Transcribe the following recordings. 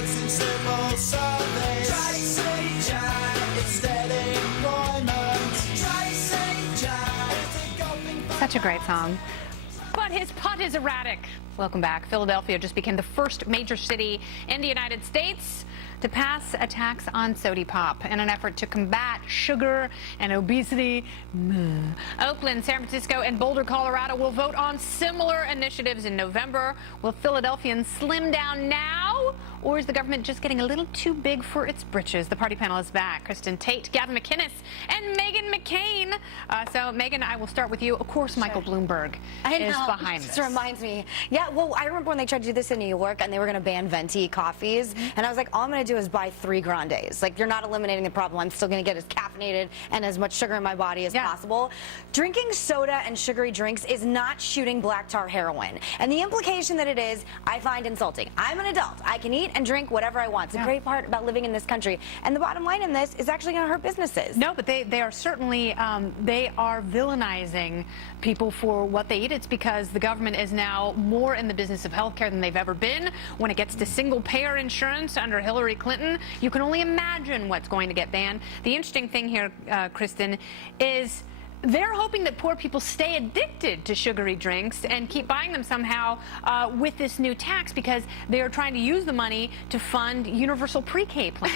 works in civil service. Try to say Jack, it's steady employment. Try to say Jack. Such a great song. But his putt is erratic. Welcome back. Philadelphia just became the first major city in the United States to pass a tax on sody pop in an effort to combat sugar and obesity. Oakland, San Francisco, and Boulder, Colorado will vote on similar initiatives in November. Will Philadelphians slim down now, or is the government just getting a little too big for its britches? The party panel is back. Kristin Tate, Gavin, McInnes, and McCain. So, Meghan, I will start with you. Of course, Michael Bloomberg is behind this. This reminds me. Yeah, well, I remember when they tried to do this in New York, and they were going to ban venti coffees, and I was like, all I'm going to do is buy 3 grandes. Like, you're not eliminating the problem. I'm still going to get as caffeinated and as much sugar in my body as possible. Drinking soda and sugary drinks is not shooting black tar heroin. And the implication that it is, I find insulting. I'm an adult. I can eat and drink whatever I want. It's a great part about living in this country. And the bottom line in this is actually going to hurt businesses. No, but they are certainly, they are villainizing people for what they eat. It's because the government is now more in the business of healthcare than they've ever been. When it gets to single-payer insurance under Hillary Clinton, you can only imagine what's going to get banned. The interesting thing here, Kristin, is they're hoping that poor people stay addicted to sugary drinks and keep buying them somehow with this new tax, because they are trying to use the money to fund universal pre-K plans.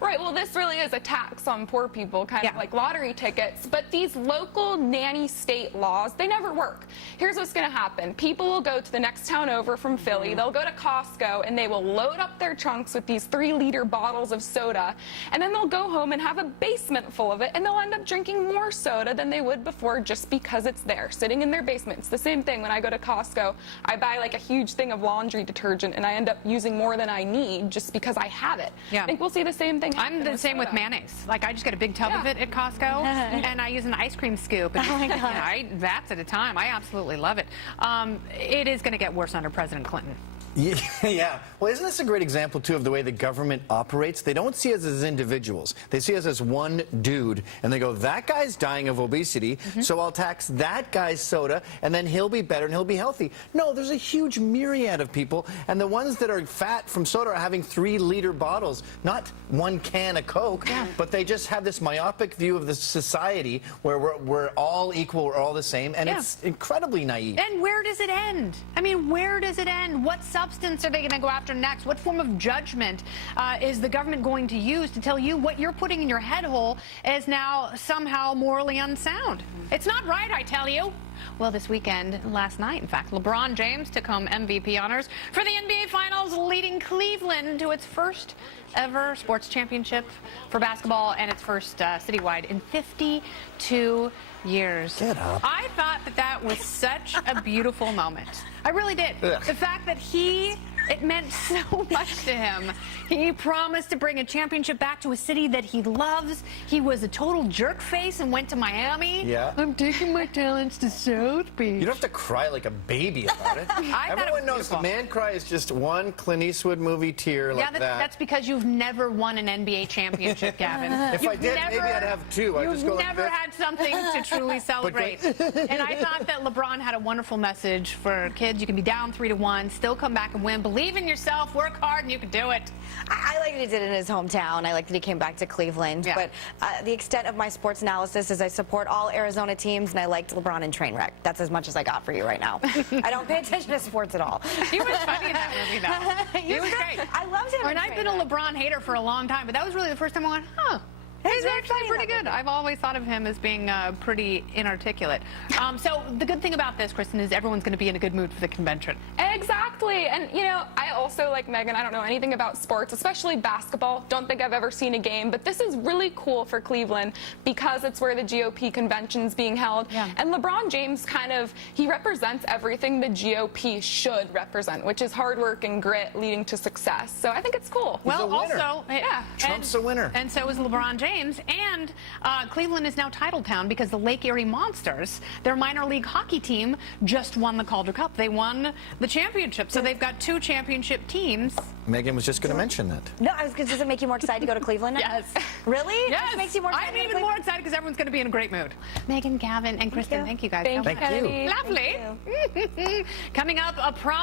Right, well, this really is a tax on poor people, kind of like lottery tickets. But these local nanny state laws, they never work. Here's what's going to happen. People will go to the next town over from Philly. They'll go to Costco, and they will load up their trunks with these 3-liter bottles of soda. And then they'll go home and have a basement full of it, and they'll end up drinking more soda than they would before, just because it's there, sitting in their basement. It's the same thing when I go to Costco. I buy like a huge thing of laundry detergent, and I end up using more than I need just because I have it. I think we'll see the same thing happen. I'm the same with mayonnaise. Like, I just get a big tub of it at Costco, and I use an ice cream scoop. And Oh my God. Vats at a time. I absolutely love it. It is going to get worse under President Clinton. Yeah. Well, isn't this a great example, too, of the way the government operates? They don't see us as individuals. They see us as one dude, and they go, that guy's dying of obesity, so I'll tax that guy's soda, and then he'll be better and he'll be healthy. No, there's a huge myriad of people, and the ones that are fat from soda are having 3-liter bottles, not 1 can of Coke, but they just have this myopic view of the society where we're all equal, we're all the same, and it's incredibly naive. And where does it end? I mean, where does it end? What substance are they going to go after next? What form of judgment is the government going to use to tell you what you're putting in your head hole is now somehow morally unsound? It's not right, I tell you. Well, this weekend, last night, in fact, LeBron James took home MVP honors for the NBA Finals, leading Cleveland to its first ever sports championship for basketball and its first citywide in 52 years. Get up. I thought that was such a beautiful moment. I really did. The fact that it meant so much to him. He promised to bring a championship back to a city that he loves. He was a total jerk face and went to Miami. Yeah. I'm taking my talents to South Beach. You don't have to cry like a baby about it. Everyone knows the man cry is just one Clint Eastwood movie tear like that. That's because you've never won an NBA championship, Gavin. If I did, maybe I'd have 2. I'd just go You've like never this. had something to truly celebrate. And I thought that LeBron had a wonderful message for kids. You can be down 3-1, still come back and win. Believe in yourself, work hard, and you can do it. I like that he did it in his hometown. I like that he came back to Cleveland. But the extent of my sports analysis is I support all Arizona teams, and I liked LeBron in Trainwreck. That's as much as I got for you right now. I don't pay attention to sports at all. He was funny in that movie, though. He was great. I loved him. And I've been a LeBron hater for a long time, but that was really the first time I went, huh. He's actually pretty good. I've always thought of him as being pretty inarticulate. So the good thing about this, Kristin, is everyone's going to be in a good mood for the convention. Exactly. And, you know, I also, like Meghan, I don't know anything about sports, especially basketball. Don't think I've ever seen a game. But this is really cool for Cleveland because it's where the GOP convention's being held. And LeBron James he represents everything the GOP should represent, which is hard work and grit leading to success. So I think it's cool. Well, also, Trump's a winner. And so is LeBron James. And Cleveland is now title town because the Lake Erie Monsters, their minor league hockey team, just won the Calder Cup. They won the championship, so they've got 2 championship teams. Meghan was just going to mention that. No, does it make you more excited to go to Cleveland now? Yes. Really? Yes. It makes you more excited. I'm even more excited because everyone's going to be in a great mood. Meghan, Gavin, and Kristin, thank you guys so much. Thank you, Kennedy. Lovely. Coming up, a promise.